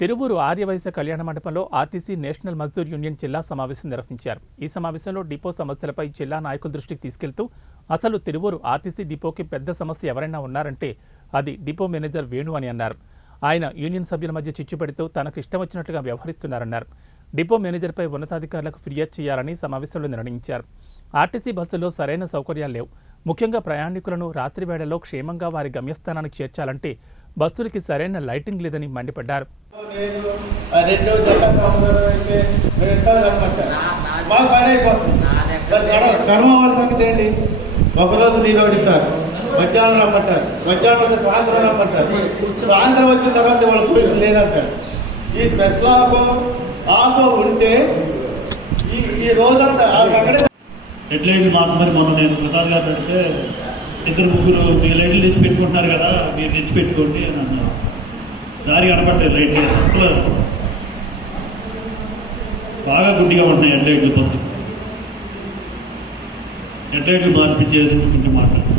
తిరువూరు ఆర్యవైశ్య కళ్యాణ మండపంలో RTC national Mazdoor union జిల్లా సమావేశం నిర్వహించారు. ఈ సమావేశంలో డిపో సమస్యలపై జిల్లా నాయకుల దృష్టికి తీసుకెళ్తూ అసలు తిరువూరు ఆర్టీసీ డిపోకి పెద్ద సమస్య ఎవరైనా ఉన్నారంటే అది డిపో మేనేజర్ వేణు అని అన్నారు. ఆయన యూనియన్ సభ్యుల మధ్య చిచ్చు పెడుతూ తనకు ఇష్టం వచ్చినట్లుగా వ్యవహరిస్తున్నారన్నారు. డిపో మేనేజర్పై ఉన్నతాధికారులకు ఫిర్యాదు చేయాలని సమావేశంలో నిర్ణయించారు. ఆర్టీసీ బస్సుల్లో సరైన సౌకర్యాలు లేవు. ముఖ్యంగా ప్రయాణికులను రాత్రి వేళల్లో క్షేమంగా వారి గమ్యస్థానానికి చేర్చాలంటే బస్సులకి సరైన లైటింగ్ లేదని మండిపడ్డారు. ఒకరోజు నీళ్ళు అడుగుతారు, మధ్యాహ్నం రమ్మంటారు, మధ్యాహ్నం సాయంత్రం రమ్మంటారు, సాయంత్రం వచ్చిన తర్వాత వాళ్ళ పోలీసులు లేదంటారు. ఈ స్పెషల్ ఆటో ఉంటే ఈ రోజంతా అక్కడే రెడ్ లైట్లు మాత్రమే. మొన్న నేను ప్రసాద్ గారు పెడితే 2-3 మీ లైట్లు తెచ్చి పెట్టుకుంటున్నారు కదా, మీరు తెచ్చి పెట్టుకోండి అని అన్నారు. దారి కనపడలేదు లైట్లు, అసలు బాగా గుడ్డిగా ఉంటున్నాయి హెడ్ లైట్లు. హెడ్ లైట్లు మార్పించేది కొంచెం మాట్లాడు.